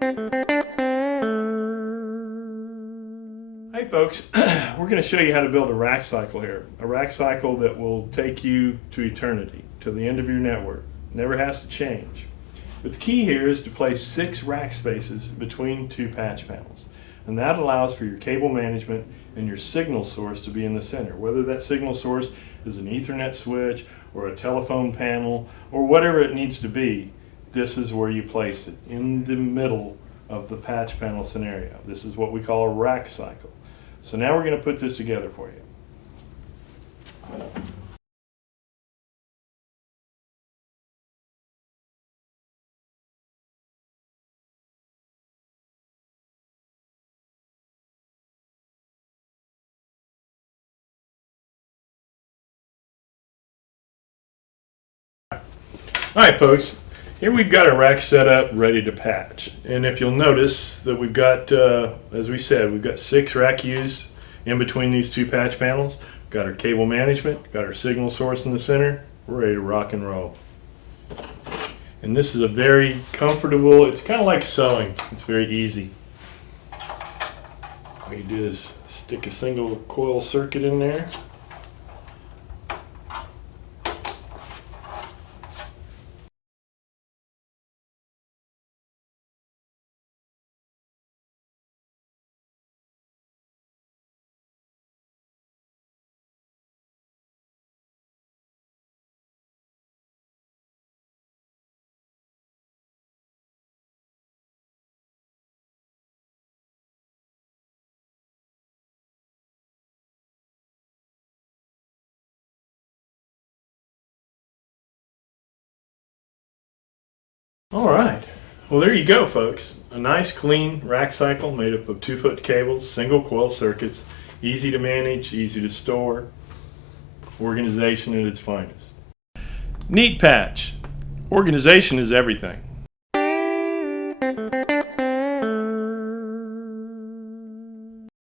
Hey folks, we're going to show you how to build a rack cycle here. A rack cycle that will take you to eternity, to the end of your network. Never has to change. But the key here is to place 6 rack spaces between 2 patch panels. And that allows for your cable management and your signal source to be in the center. Whether that signal source is an Ethernet switch or a telephone panel or whatever it needs to be, this is where you place it, in the middle of the patch panel scenario. This is what we call a rack cycle. So now we're going to put this together for you. Alright folks, here we've got our rack set up ready to patch. And if you'll notice that we've got, as we said, we've got 6 rack U's in between these 2 patch panels. Got our cable management, got our signal source in the center. We're ready to rock and roll. And this is a very comfortable, it's kind of like sewing. It's very easy. All you do is stick a single coil circuit in there. All right, well there you go folks. A nice clean rack cycle made up of 2-foot cables, single coil circuits, easy to manage, easy to store, organization at its finest. Neat patch. Organization is everything.